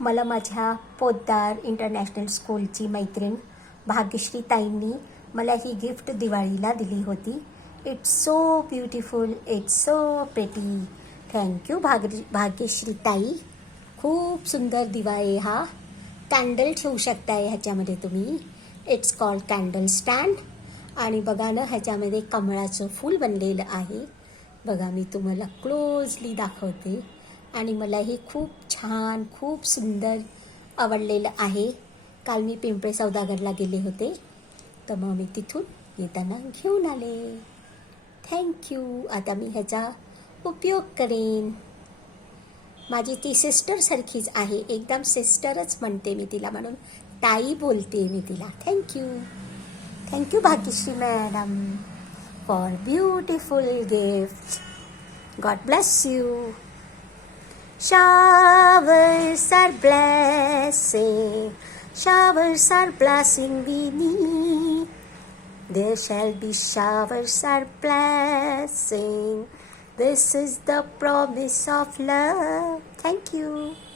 मला माझ्या पोद्दार इंटरनॅशनल स्कूलची मैत्रीण भाग्यश्री ताईंनी मला ही गिफ्ट दिवाळीला दिली होती. It's so beautiful, it's so pretty. Thank you Bhagyashree ताई. खूप सुंदर दिवा आहे हा. कॅन्डल ठेवू शकताय ह्याच्यामध्ये तुम्ही. It's called candle stand. आणि बघा ना, ह्याच्यामध्ये कमळाचं फूल बनलेलं आहे. बघा, मी तुम्हाला क्लोजली दाखवते. आणि मला हे खूप छान, खूप सुंदर आवडलेलं आहे. काल मी पिंपळे सौदागरला गेले होते, तर मग मी तिथून येताना घेऊन आले. थँक्यू. आता मी ह्याचा उपयोग करेन. माझी ती सिस्टरसारखीच आहे, एकदम सिस्टरच म्हणते मी तिला, म्हणून ताई बोलते मी तिला. Thank you. Thank you Bhagyashree madam for beautiful gift. God bless you. Showers are blessing, showers are blessing we need. There shall be showers are blessing. This is the promise of love. Thank you.